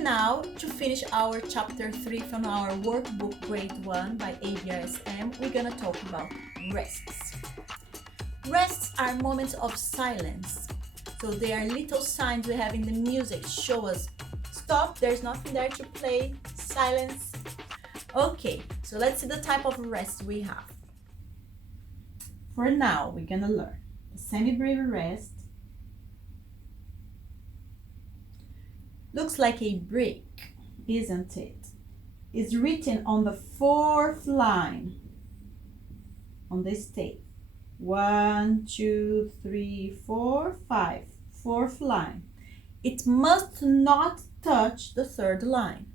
And now, to finish our chapter 3 from our workbook grade 1 by ABRSM, we're gonna talk about rests. Rests are moments of silence. So they are little signs we have in the music, show us stop, there's nothing there to play, silence. Okay, so let's see the type of rest we have. For now, we're gonna learn the semi-brief rest. Looks like a brick, isn't it? It's written on the 4th line on this tape. 1, 2, 3, 4, 5. 4th line. It must not touch the 3rd line.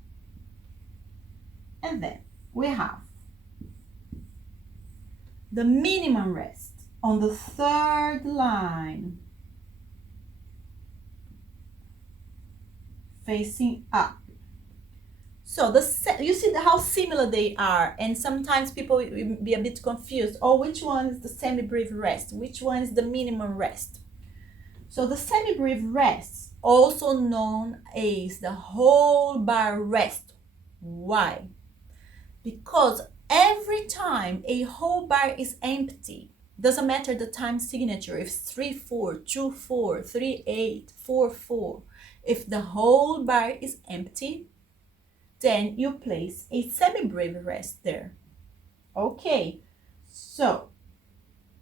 And then we have the minimum rest on the 3rd line, facing up. So you see how similar they are, and sometimes people will be a bit confused. Oh, which one is the semi-brief rest? Which one is the minimum rest? So the semi-brief rest, also known as the whole bar rest. Why? Because every time a whole bar is empty, doesn't matter the time signature, if it's 3-4, 2-4, 3-8, 4-4, if the whole bar is empty, then you place a semi-brief rest there. Okay, so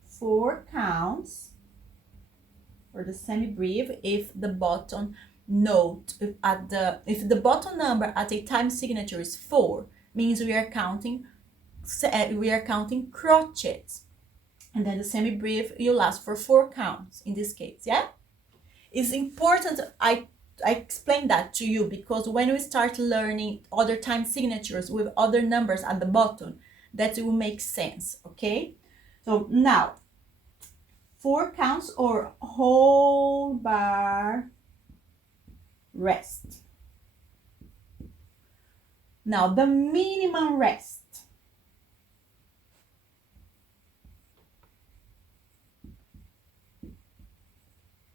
4 counts for the semi-brief if the bottom note, if the bottom number at a time signature is 4, means we are counting crochets, and then the semi-brief will last for 4 counts in this case. Yeah, it's important I explain that to you, because when we start learning other time signatures with other numbers at the bottom, that will make sense. Okay, so now 4 counts or whole bar rest. Now the minimum rest.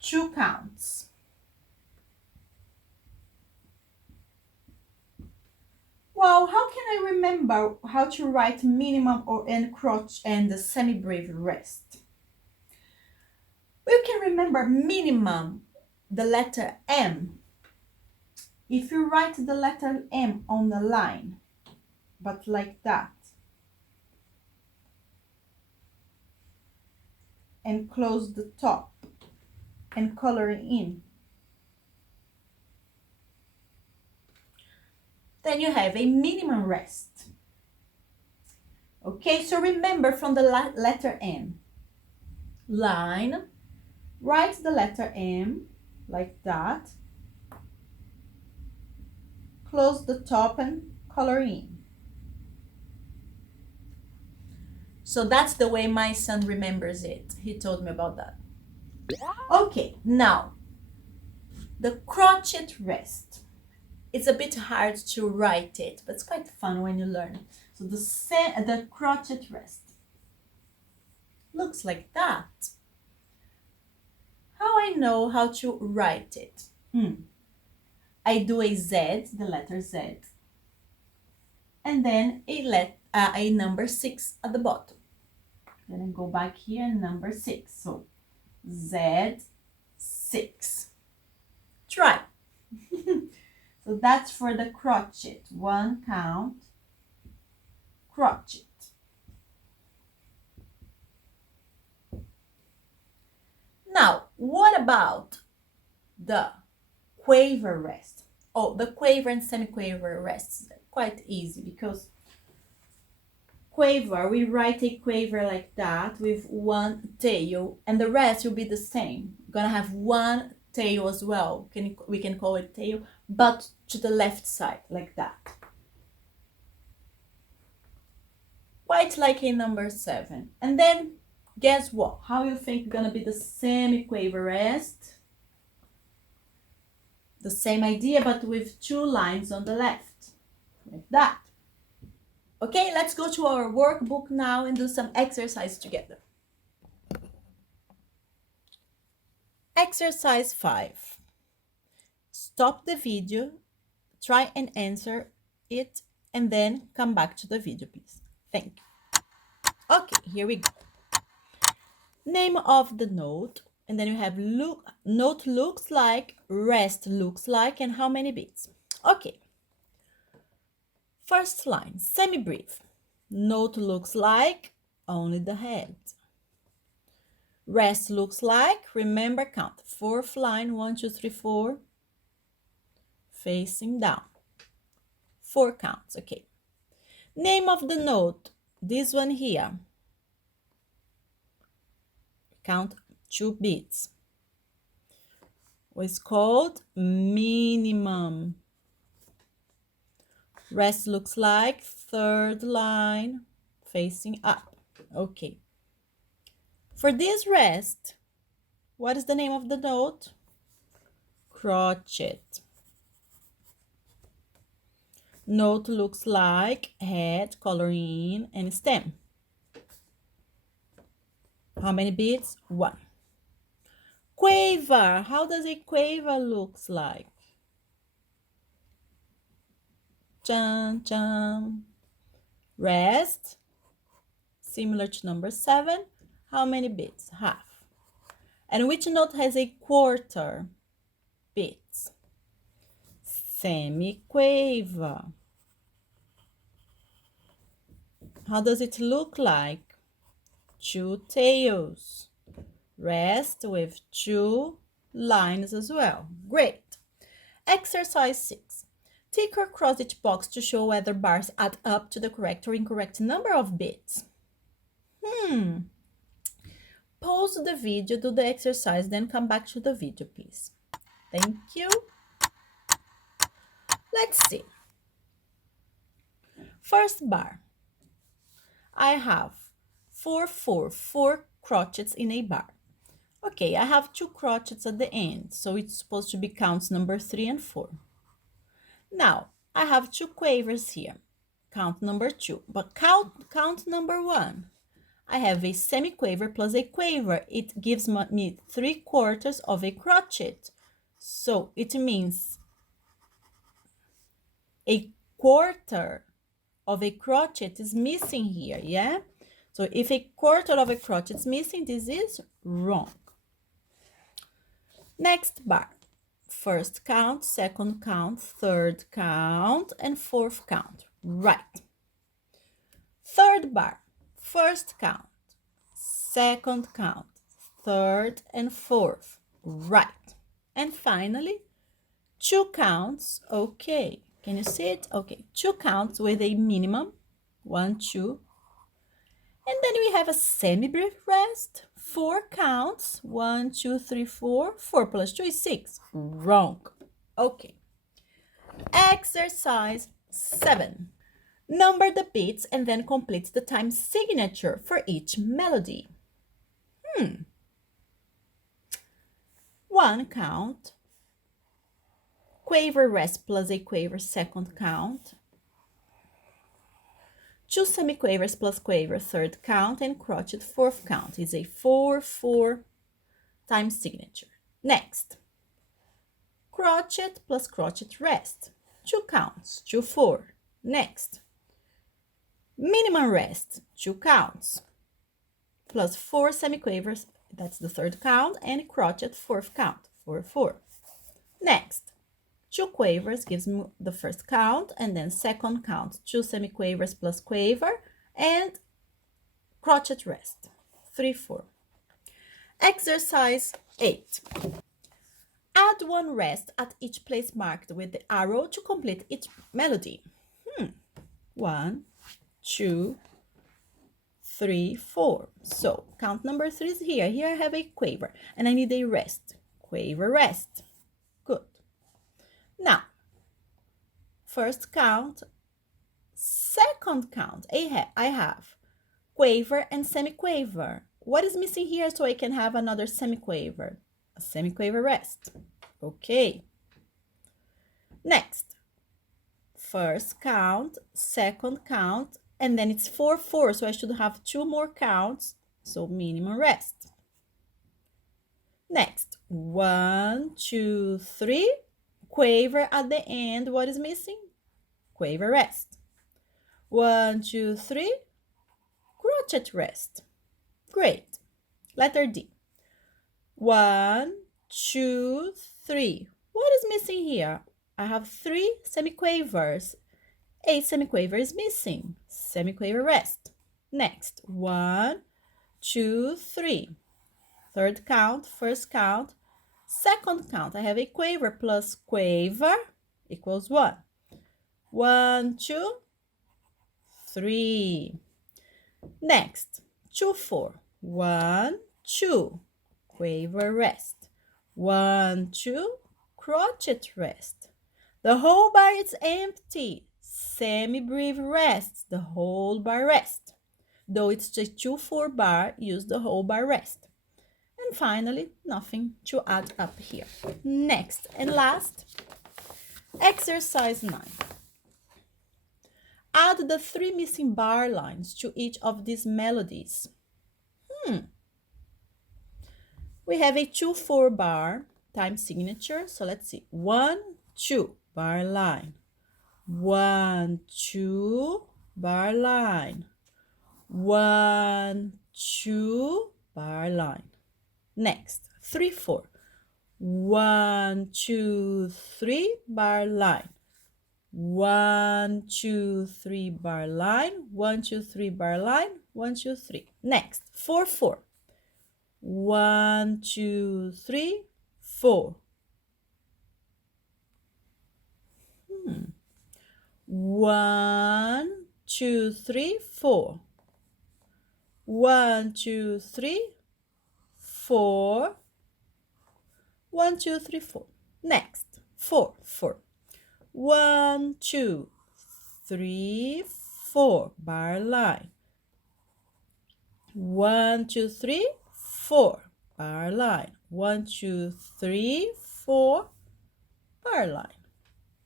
Two counts. Well, how can I remember how to write minimum and crotch and the semi-brief rest? We can remember minimum, the letter M. If you write the letter M on the line, but like that, and close the top and color it in, then you have a minimum rest. Okay, so remember from the letter M, line, write the letter M like that, close the top and color in. So that's the way my son remembers it. He told me about that. Okay, now the crochet rest. It's a bit hard to write it, but it's quite fun when you learn. So the crochet rest looks like that. How I know how to write it? I do a Z, the letter Z, and then a number 6 at the bottom. Then I go back here and number 6. So Z6. Try. So that's for the crochet. 1 count, crochet. Now, what about the quaver rest? Oh, the quaver and semi-quaver rests. Quite easy, because quaver, we write a quaver like that with 1 tail, and the rest will be the same. We're gonna have 1 tail as well. We can call it tail, but to the left side, like that. Quite like a number 7. And then, guess what? How you think gonna be the semi-quaver rest? The same idea, but with 2 lines on the left, like that. Okay, let's go to our workbook now and do some exercise together. Exercise 5. Stop the video, Try and answer it and then come back to the video, please. Thank you. Okay, here we go. Name of the note, and then you have note looks like, rest looks like, and how many beats. Okay. First line, semi-brief. Note looks like only the head. Rest looks like, remember, count. Fourth line, 1, 2, 3, 4. Facing down. 4 counts, okay. Name of the note, this one here. Count 2 beats. Was called minimum. Rest looks like third line facing up. Okay. For this rest, what is the name of the note? Crotchet. Note looks like head, coloring, and stem. How many beats? 1. Quaver. How does a quaver looks like? Chan, chan. Rest. Similar to number 7. How many beats? Half. And which note has a quarter beats? Semi-quaver. How does it look like? 2 tails. Rest with 2 lines as well. Great. Exercise 6. Tick or cross each box to show whether bars add up to the correct or incorrect number of beats. Pause the video, do the exercise, then come back to the video, please. Thank you. Let's see. First bar. I have 4, 4, 4 crochets in a bar. Okay, I have 2 crochets at the end, so it's supposed to be counts number 3 and 4. Now, I have 2 quavers here, count number 2, but count number 1. I have a semi-quaver plus a quaver. It gives me 3/4 of a crochet. So it means a quarter of a crochet is missing here, yeah? So if a quarter of a crochet is missing, this is wrong. Next bar. First count, second count, third count, and fourth count. Right. Third bar. First count, second count, third and fourth. Right. And finally, 2 counts. Okay. Can you see it? Okay. 2 counts with a minimum. 1, 2. And then we have a semi-brief rest. 4 counts. 1, 2, 3, 4. 4 plus 2 is 6. Wrong. Okay. Exercise 7. Number the beats and then complete the time signature for each melody. 1 count. Quaver rest plus a quaver second count. 2 semi-quavers plus quaver third count and crochet fourth count is a 4/4 time signature. Next, crochet plus crochet rest, 2 counts, 2, 4. Next, minimum rest, 2 counts, plus 4 semi-quavers, that's the third count, and crochet fourth count, 4/4. Next, 2 quavers gives me the first count, and then second count, 2 semi-quavers plus quaver, and crochet rest, 3/4. Exercise 8. Add 1 rest at each place marked with the arrow to complete each melody. 1, 2, 3, 4. So count number 3 is here. Here I have a quaver, and I need a rest. Quaver rest. Good. Now, first count, second count, I have quaver and semi-quaver. What is missing here so I can have another semi-quaver? A semi-quaver rest. Okay. Next, first count, second count, and then it's 4/4, so I should have 2 more counts, so minimum rest. Next, 1, 2, 3, Quaver at the end. What is missing? Quaver rest. 1, 2, 3. Crotchet rest. Great. Letter D. 1, 2, 3. What is missing here? I have 3 semiquavers. A semiquaver is missing. Semiquaver rest. Next, 1, 2, 3. Third count, first count, second count. I have a quaver plus quaver equals 1. 1, 2, 3. Next, 2, 4. 1, 2. Quaver rest. 1, 2. Crochet rest. The whole bar is empty. Semi-breve rests. The whole bar rest. Though it's a 2-4 bar, use the whole bar rest. And finally, nothing to add up here. Next and last, exercise 9. Add the 3 missing bar lines to each of these melodies. We have a 2-4 bar time signature. So let's see. 1, 2 bar line. 1, 2 bar line. 1, 2 bar line. Next, 3, 4. 1, 2, 3 bar line. 1, 2, 3 bar line. 1, 2, 3 bar line. 1, 2, 3. Next, 4, 4. 1, 2, 3, 4. 1, 2, 3, 4. 1, 2, 3, 4. 1, 2, 3, 4. Next, 4, 4. 1, 2, 3, 4 bar line. 1, 2, 3, 4 bar line. 1, 2, 3, 4 bar line.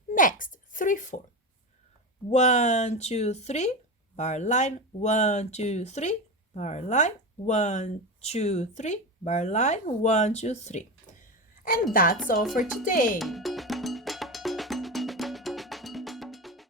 Next, 3, 4. 1, 2, 3 bar line. 1, 2, 3 bar line. 1, 2, 3 bar line. 1, 2, 3. And that's all for today.